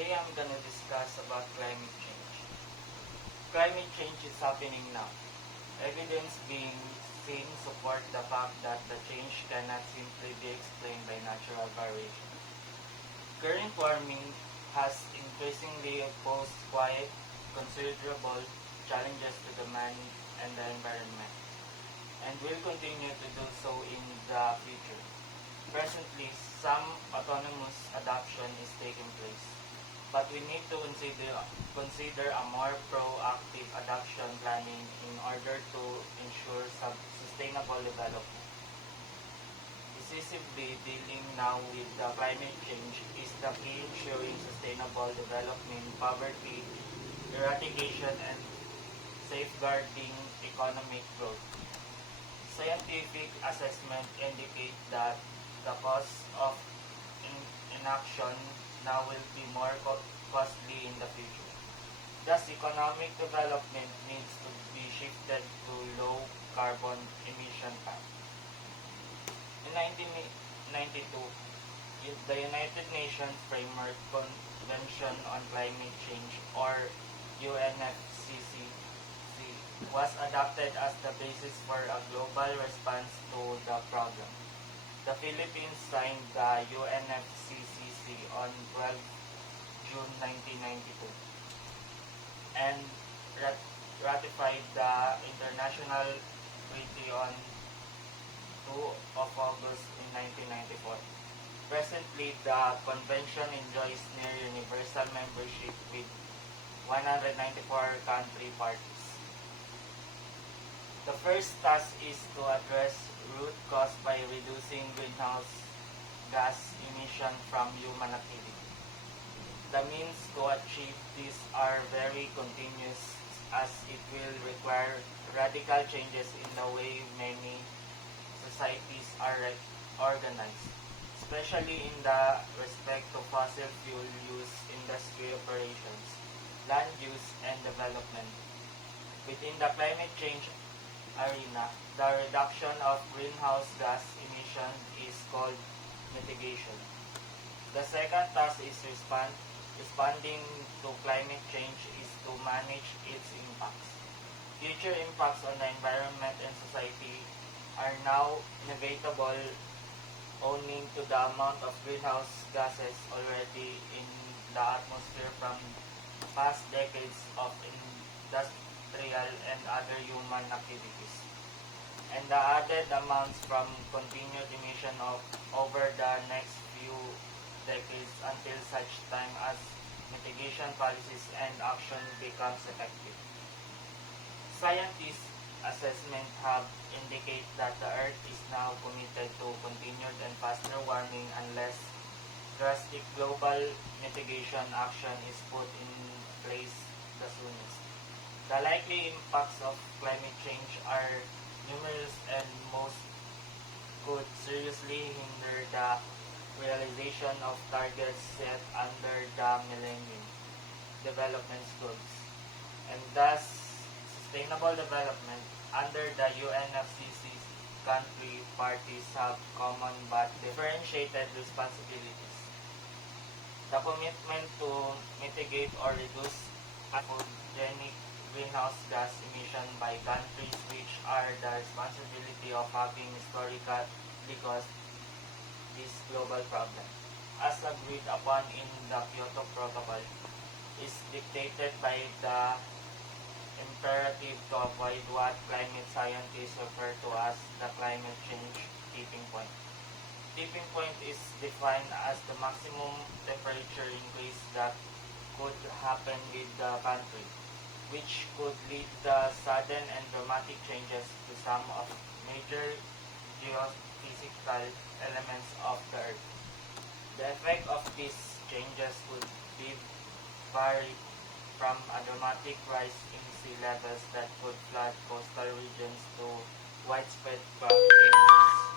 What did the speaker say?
Today I'm gonna discuss about climate change. Climate change is happening now. Evidence being seen support the fact that the change cannot simply be explained by natural variation. Current warming has increasingly posed quite considerable challenges to the man and the environment, and will continue to do so in the future. Presently, some autonomous adoption is taking place, but we need to consider a more proactive adoption planning in order to ensure sustainable development. Decisively dealing now with the climate change is the key ensuring sustainable development, poverty, eradication, and safeguarding economic growth. Scientific assessment indicate that the cost of inaction now will be more costly in the future. Thus, economic development needs to be shifted to low carbon emission path. In 1992, the United Nations Framework Convention on Climate Change, or UNFCCC, was adopted as the basis for a global response to the problem. The Philippines signed the UNFCCC on 12 June 1992 and ratified the International Treaty on 2 of August in 1994. Presently, the convention enjoys near universal membership with 194 country parties. The first task is to address root cause by reducing greenhouse gas emission from human activity. The means to achieve this are very continuous, as it will require radical changes in the way many societies are organized, especially in the respect to fossil fuel use, industry operations, land use, and development. Within the climate change arena, the reduction of greenhouse gas emission is called mitigation. The second task is responding to climate change is to manage its impacts. Future impacts on the environment and society are now inevitable owing to the amount of greenhouse gases already in the atmosphere from past decades of industrial and other human activities, and the added amounts from continued emission over the next few decades until such time as mitigation policies and action becomes effective. Scientists' assessment have indicate that the Earth is now committed to continued and faster warming unless drastic global mitigation action is put in place the soonest. The likely impacts of climate change are numerous and most could seriously hinder the realization of targets set under the Millennium Development Goals, and thus sustainable development under the UNFCCC country parties have common but differentiated responsibilities. The commitment to mitigate or reduce anthropogenic greenhouse gas emission by countries which are the responsibility of having historically caused this global problem, as agreed upon in the Kyoto Protocol, is dictated by the imperative to avoid what climate scientists refer to as the climate change tipping point. Tipping point is defined as the maximum temperature increase that could happen with the country, which could lead to sudden and dramatic changes to some of major geophysical elements of the Earth. The effect of these changes would be vary from a dramatic rise in sea levels that could flood coastal regions to widespread crop failures.